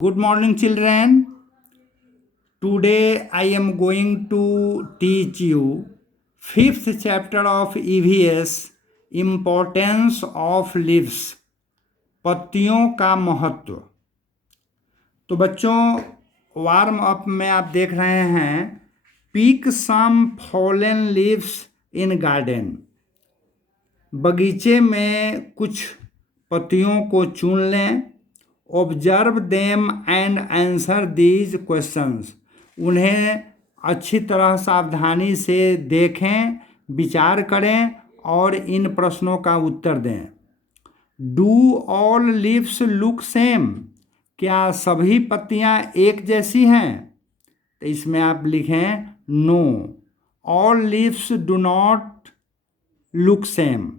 Good morning, children. Today I am going to teach you fifth chapter of EVS, Importance of Leaves, पत्तियों का महत्व। तो बच्चों, warm up में आप देख रहे हैं pick some fallen leaves in garden. बगीचे में कुछ पत्तियों को चुन लें। Observe them and answer these questions. उन्हें अच्छी तरह सावधानी से देखें, विचार करें और इन प्रश्नों का उत्तर दें। Do all leaves look same? क्या सभी पत्तियां एक जैसी हैं? तो इसमें आप लिखें no, all leaves do not look same.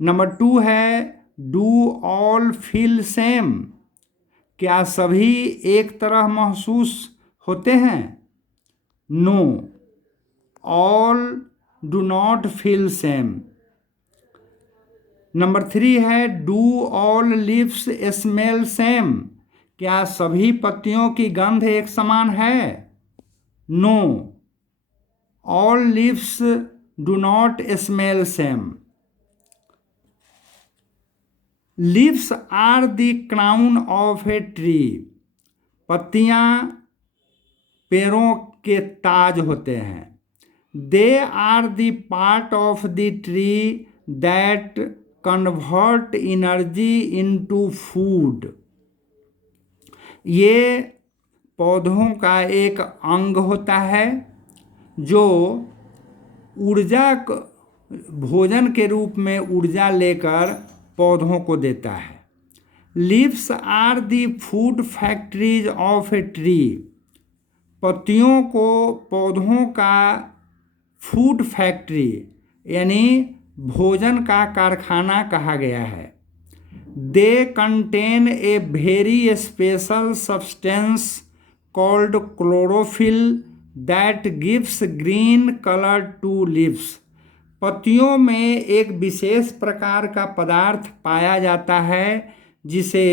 Number 2 है डू ऑल फील सेम? क्या सभी एक तरह महसूस होते हैं? No, all do not feel same. Number 3 है do all leaves smell same? क्या सभी पत्तियों की गंध एक समान है? No, all leaves do not smell same. Leaves are the crown of a tree. पत्तियां पेड़ों के ताज होते हैं। They are the part of the tree that convert energy into food. ये पौधों का एक अंग होता है जो भोजन के रूप में ऊर्जा लेकर पौधों को देता है। Leaves are the food factories of a tree. पत्तियों को पौधों का फूड फैक्ट्री यानी भोजन का कारखाना कहा गया है। They contain a very special substance called chlorophyll that gives green colour to leaves. पत्तियों में एक विशेष प्रकार का पदार्थ पाया जाता है जिसे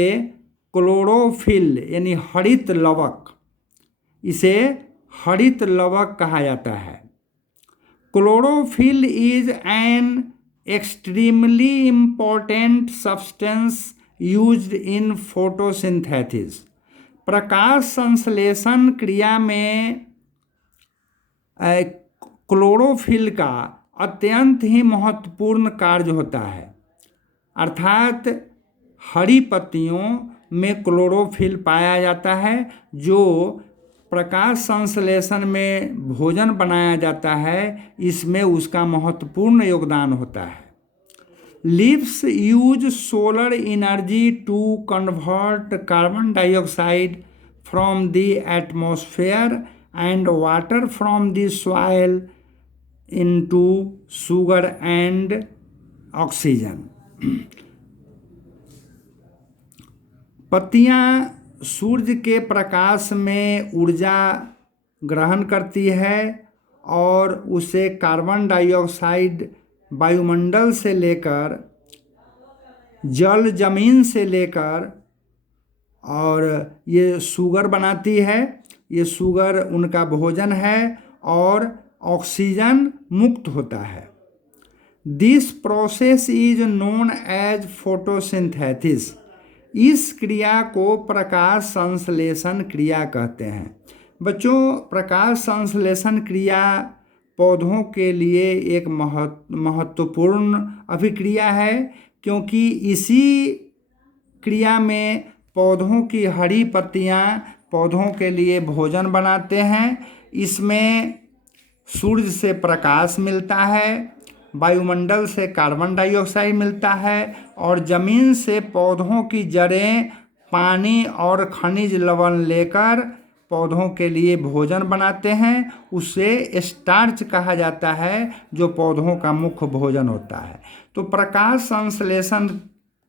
क्लोरोफिल यानी हरित लवक, इसे हरित लवक कहा जाता है। Chlorophyll is an extremely important substance used in photosynthesis. प्रकाश संश्लेषण क्रिया में क्लोरोफिल का अत्यंत ही महत्वपूर्ण कार्य होता है। अर्थात हरी पत्तियों में क्लोरोफिल पाया जाता है जो प्रकाश संश्लेषण में भोजन बनाया जाता है, इसमें उसका महत्वपूर्ण योगदान होता है। Leaves use solar energy to convert carbon dioxide from the atmosphere and water from the soil into sugar and oxygen. पत्तियां सूर्य के प्रकाश में ऊर्जा ग्रहण करती है और उसे कार्बन डाइऑक्साइड वायुमंडल से लेकर जल जमीन से लेकर और ये शुगर बनाती है। ये शुगर उनका भोजन है और ऑक्सीजन मुक्त होता है। This process is known as photosynthesis. इस क्रिया को प्रकाश संश्लेषण क्रिया कहते हैं। बच्चों, प्रकाश संश्लेषण क्रिया पौधों के लिए एक महत्वपूर्ण अभिक्रिया है, क्योंकि इसी क्रिया में पौधों की हरी पत्तियां पौधों के लिए भोजन बनाते हैं। इसमें सूर्य से प्रकाश मिलता है, वायुमंडल से कार्बन डाइऑक्साइड मिलता है और ज़मीन से पौधों की जड़ें पानी और खनिज लवण लेकर पौधों के लिए भोजन बनाते हैं। उसे स्टार्च कहा जाता है जो पौधों का मुख्य भोजन होता है। तो प्रकाश संश्लेषण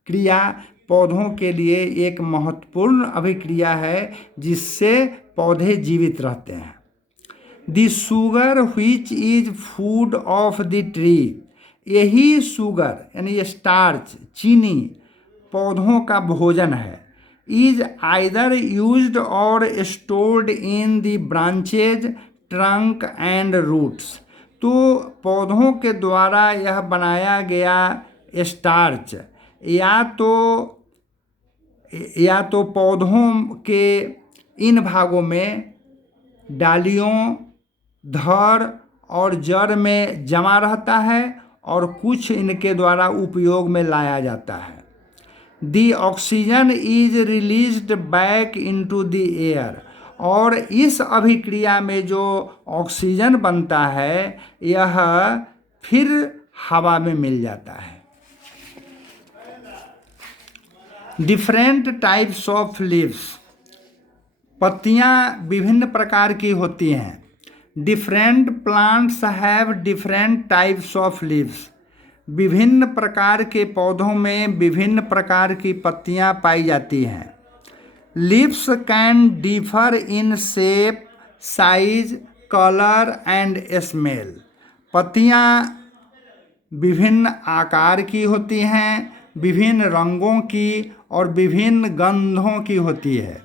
क्रिया पौधों के लिए एक महत्वपूर्ण अभिक्रिया है जिससे पौधे जीवित रहते हैं। The sugar which is food of the tree. यही शुगर यानी स्टार्च, चीनी पौधों का भोजन है। Is either used or stored in the branches, trunk and roots. तो पौधों के द्वारा यह बनाया गया स्टार्च या तो पौधों के इन भागों में डालियों, धड़ और जड़ में जमा रहता है और कुछ इनके द्वारा उपयोग में लाया जाता है। The oxygen is released back into the air. और इस अभिक्रिया में जो ऑक्सीजन बनता है यह फिर हवा में मिल जाता है। Different types of leaves. पत्तियां विभिन्न प्रकार की होती हैं। Different plants have different types of leaves. विभिन्न प्रकार के पौधों में विभिन्न प्रकार की पत्तियां पाई जाती हैं। Leaves can differ in shape, size, colour and smell. पत्तियां विभिन्न आकार की होती हैं, विभिन्न रंगों की और विभिन्न गंधों की होती है।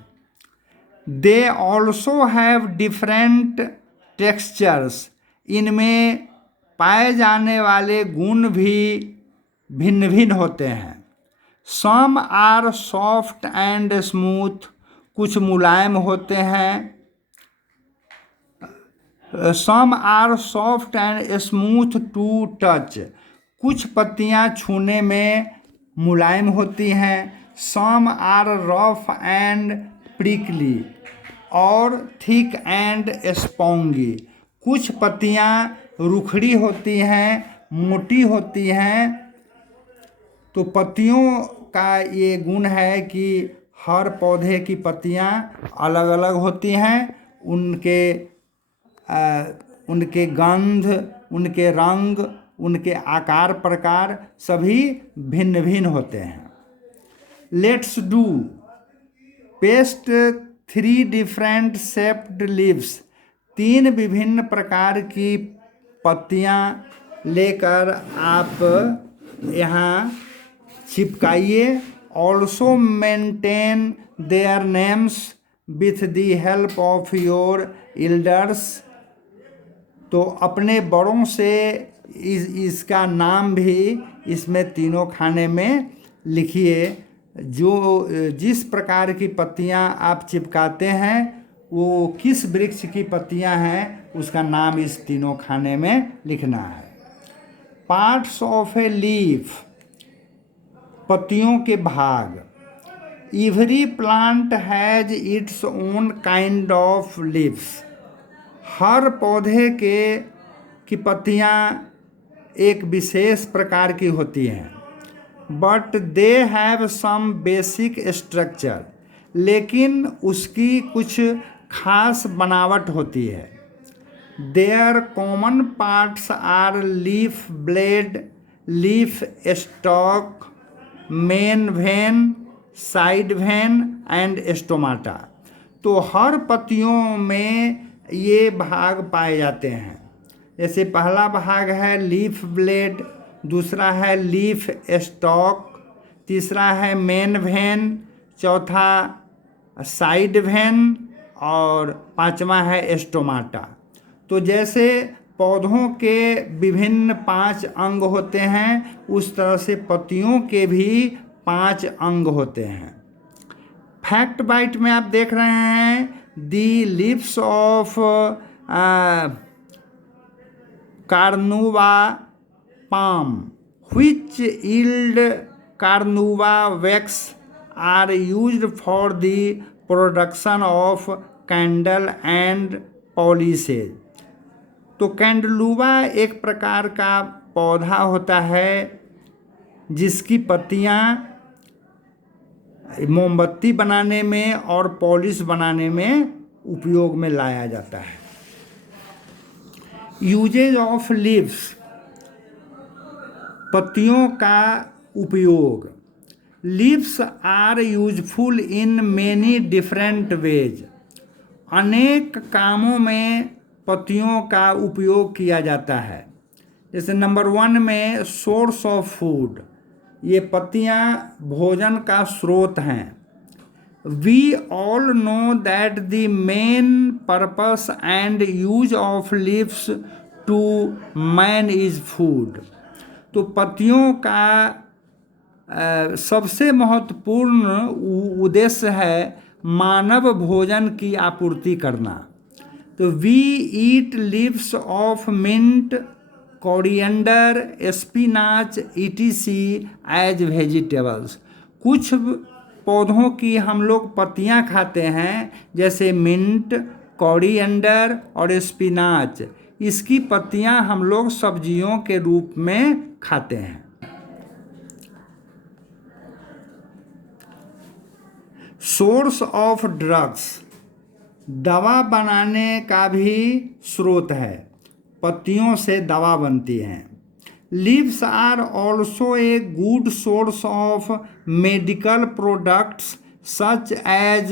They also have different textures. इनमें पाए जाने वाले गुण भी भिन्न भिन्न होते हैं। Some are soft and smooth. कुछ मुलायम होते हैं। Some are soft and smooth to touch. कुछ पत्तियां छूने में मुलायम होती हैं। Some are rough and prickly or thick and spongy. कुछ पत्तियां रुखड़ी होती हैं, मोटी होती हैं। तो पत्तियों का ये गुण है कि हर पौधे की पत्तियां अलग अलग होती हैं। उनके गंध, उनके रंग, उनके आकार प्रकार सभी भिन्न भिन्न होते हैं। Let's do paste 3 different shaped leaves. 3 विभिन्न प्रकार की पत्तियां लेकर आप यहाँ चिपकाइए। Also maintain their names with the help of your elders. तो अपने बड़ों से इसका नाम भी इसमें तीनों खाने में लिखिए। जो जिस प्रकार की पत्तियां आप चिपकाते हैं वो किस वृक्ष की पत्तियां हैं उसका नाम इस तीनों खाने में लिखना है। Parts of a leaf. पत्तियों के भाग। Every plant has its own kind of leaves. हर पौधे की पत्तियां एक विशेष प्रकार की होती हैं। But they have some basic structure. लेकिन उसकी कुछ खास बनावट होती है। Their common parts are leaf blade, leaf stalk, main vein, side vein and stomata. तो हर पत्तियों में ये भाग पाए जाते हैं। जैसे पहला भाग है लीफ ब्लेड, दूसरा है लीफ स्टॉक, तीसरा है मेन वेन, चौथा साइड वेन और पांचवा है स्टोमाटा। तो जैसे पौधों के विभिन्न 5 अंग होते हैं उस तरह से पत्तियों के भी 5 अंग होते हैं। फैक्ट बाइट में आप देख रहे हैं the leaves of carnauba palm which yield carnauba wax are used for the production of candle and polishes। तो कैंडलुवा एक प्रकार का पौधा होता है जिसकी पत्तियां मोमबत्ती बनाने में और पॉलिश बनाने में उपयोग में लाया जाता है। Uses of leaves. पत्तियों का उपयोग। Leaves are useful in many different ways. अनेक कामों में पत्तियों का उपयोग किया जाता है। जैसे नंबर 1 में सोर्स ऑफ फूड। ये पत्तियां भोजन का स्रोत हैं। We all know that the main purpose and use of leaves to man is food. तो पत्तियों का सबसे महत्वपूर्ण उद्देश्य है मानव भोजन की आपूर्ति करना। तो we eat leaves of mint, coriander, spinach etc as vegetables. कुछ पौधों की हम लोग पत्तियां खाते हैं, जैसे मिंट, कोरिएंडर और स्पिनाच। इसकी पत्तियां हम लोग सब्जियों के रूप में खाते हैं। सोर्स ऑफ ड्रग्स, दवा बनाने का भी स्रोत है। पत्तियों से दवा बनती हैं। Leaves are also a good source of medical products such as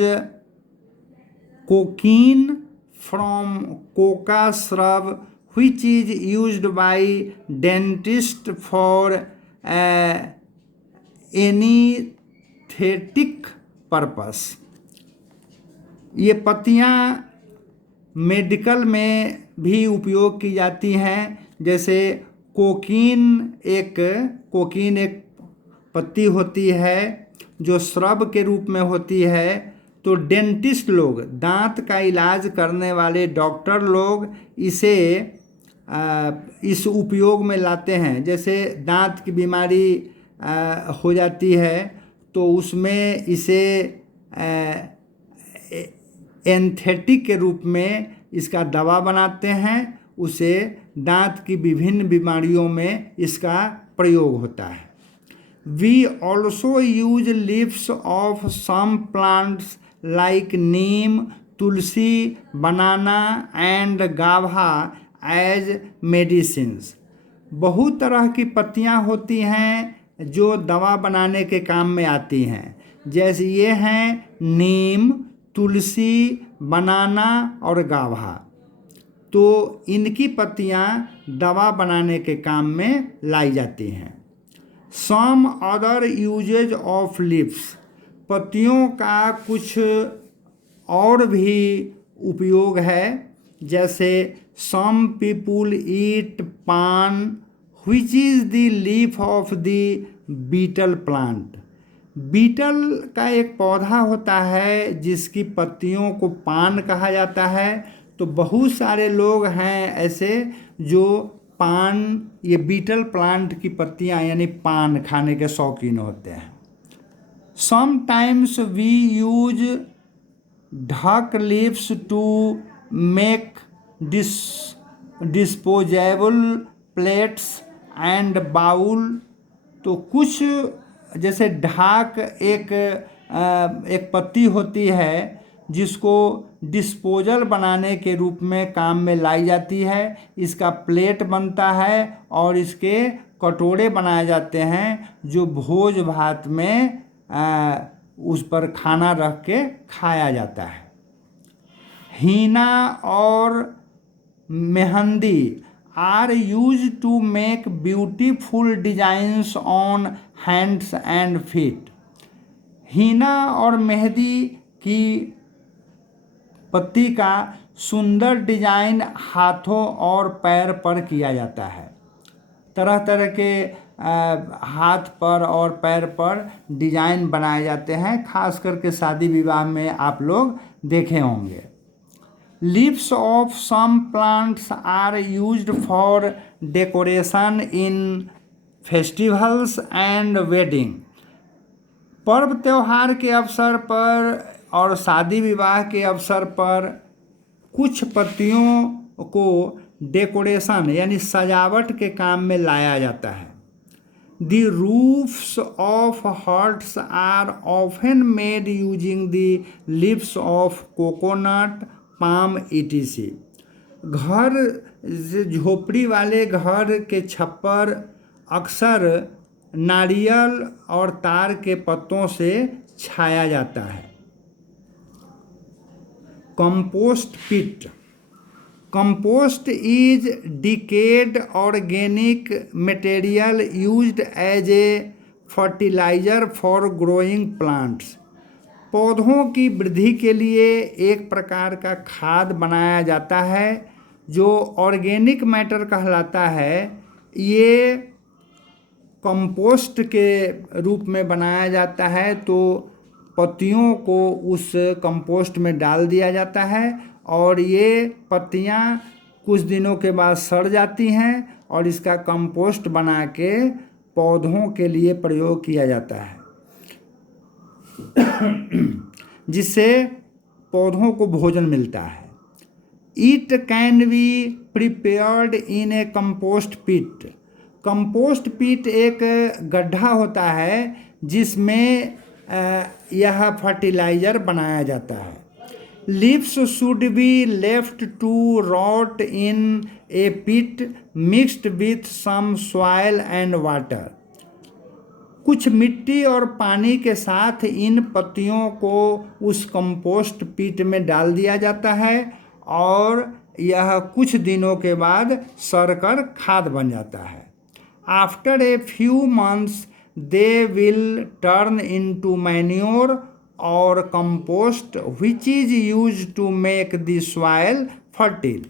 cocaine from coca shrub, which is used by dentist for anesthetic purpose। ये पत्तियाँ मेडिकल में भी उपयोग की जाती हैं। जैसे कोकीन एक पत्ती होती है जो श्रब के रूप में होती है। तो डेंटिस्ट लोग, दांत का इलाज करने वाले डॉक्टर लोग इसे इस उपयोग में लाते हैं। जैसे दांत की बीमारी हो जाती है तो उसमें इसे एंथेटिक के रूप में इसका दवा बनाते हैं। उसे दांत की विभिन्न बीमारियों में इसका प्रयोग होता है। We also use leaves of some plants like neem, tulsi, banana and guava as medicines. बहुत तरह की पत्तियां होती हैं जो दवा बनाने के काम में आती हैं। जैसे ये हैं नीम, तुलसी, बनाना और गाभा। तो इनकी पत्तियां दवा बनाने के काम में लाई जाती हैं। Some other uses of leaves, पत्तियों का कुछ और भी उपयोग है। जैसे सम पीपुल ईट पान which is the leaf of the betel plant. Betel का एक पौधा होता है जिसकी पत्तियों को पान कहा जाता है। तो बहुत सारे लोग हैं ऐसे जो पान, ये बीटल प्लांट की पत्तियां यानी पान खाने के शौकीन होते हैं। Sometimes we use dhak leaves to make disposable plates and bowl. तो कुछ जैसे ढाक एक पत्ती होती है जिसको डिस्पोजल बनाने के रूप में काम में लाई जाती है। इसका प्लेट बनता है और इसके कटोरे बनाए जाते हैं जो भोज भात में उस पर खाना रख के खाया जाता है। हीना और mehndi are use to make beautiful designs on hands and feet. Henna और मेहंदी की पत्ती का सुंदर डिजाइन हाथों और पैर पर किया जाता है। तरह तरह के हाथ पर और पैर पर डिजाइन बनाए जाते हैं। खास करके शादी विवाह में आप लोग देखे होंगे। Leaves of some plants are used for decoration in festivals and wedding। पर्व त्योहार के अवसर पर और शादी विवाह के अवसर पर कुछ पत्तियों को डेकोरेशन यानी सजावट के काम में लाया जाता है। The roofs of huts are often made using the leaves of coconut, palm etc। घर, झोपड़ी वाले घर के छप्पर अक्सर नारियल और तार के पत्तों से छाया जाता है। Compost pit, compost is decayed organic material used as a fertiliser for growing plants. पौधों की वृद्धि के लिए एक प्रकार का खाद बनाया जाता है जो ऑर्गेनिक मैटर कहलाता है। ये कंपोस्ट के रूप में बनाया जाता है। तो पत्तियों को उस कंपोस्ट में डाल दिया जाता है और ये पत्तियां कुछ दिनों के बाद सड़ जाती हैं और इसका कंपोस्ट बना के पौधों के लिए प्रयोग किया जाता है, जिससे पौधों को भोजन मिलता है। It can be prepared in a compost pit. Compost pit एक गड्ढा होता है जिसमें यह फर्टिलाइज़र बनाया जाता है। Leaves should be left to rot in a pit mixed with some soil and water. कुछ मिट्टी और पानी के साथ इन पत्तियों को उस कंपोस्ट पिट में डाल दिया जाता है और यह कुछ दिनों के बाद सड़कर खाद बन जाता है। After a few months they will turn into manure और compost which is use to make the soil fertile.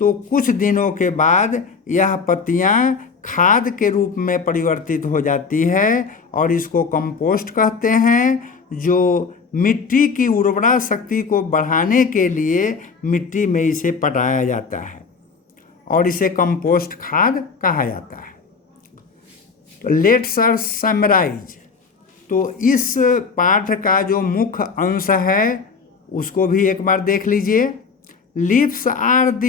तो कुछ दिनों के बाद यह पत्तियां खाद के रूप में परिवर्तित हो जाती है और इसको कंपोस्ट कहते हैं, जो मिट्टी की उर्वरा शक्ति को बढ़ाने के लिए मिट्टी में इसे पटाया जाता है और इसे कंपोस्ट खाद कहा जाता है। तो लेट्स अस समराइज। तो इस पाठ का जो मुख्य अंश है उसको भी एक बार देख लीजिए। Leaves are the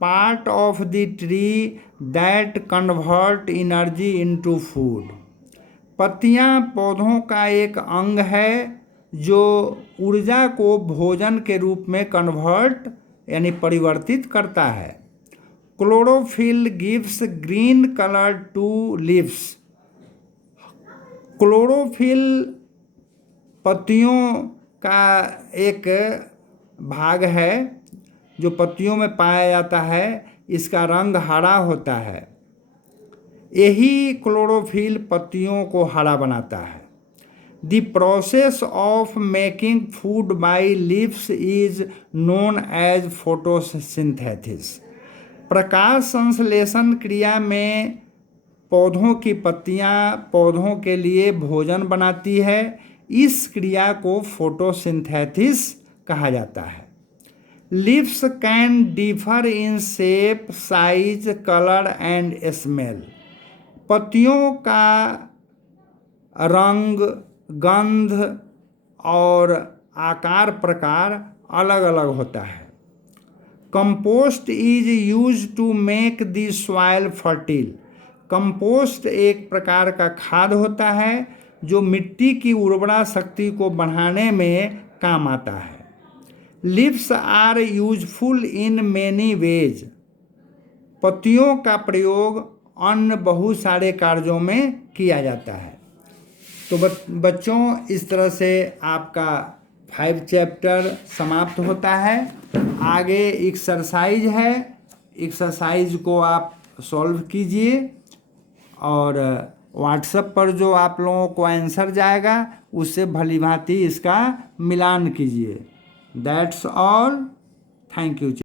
part of the tree that convert energy into food. पत्तियां पौधों का एक अंग है जो ऊर्जा को भोजन के रूप में कन्वर्ट यानी परिवर्तित करता है। Chlorophyll gives green colour to leaves. Chlorophyll पत्तियों का एक भाग है जो पत्तियों में पाया जाता है। इसका रंग हरा होता है। यही क्लोरोफिल पत्तियों को हरा बनाता है। The process of making food by leaves is known as photosynthesis. प्रकाश संश्लेषण क्रिया में पौधों की पत्तियां पौधों के लिए भोजन बनाती है। इस क्रिया को फोटोसिंथेसिस कहा जाता है। Leaves can differ in shape, size, colour and smell. पत्तियों का रंग, गंध और आकार प्रकार अलग अलग होता है। Compost is use to make the soil fertile. Compost एक प्रकार का खाद होता है जो मिट्टी की उर्वरा शक्ति को बढ़ाने में काम आता है। Leaves are useful in many ways. पत्तियों का प्रयोग अन्य बहुत सारे कार्यों में किया जाता है। तो बच्चों, इस तरह से आपका 5 चैप्टर समाप्त होता है। आगे एक्सरसाइज है, एक्सरसाइज को आप सॉल्व कीजिए और व्हाट्सएप पर जो आप लोगों को आंसर जाएगा उससे भली भांति इसका मिलान कीजिए। That's all. Thank you.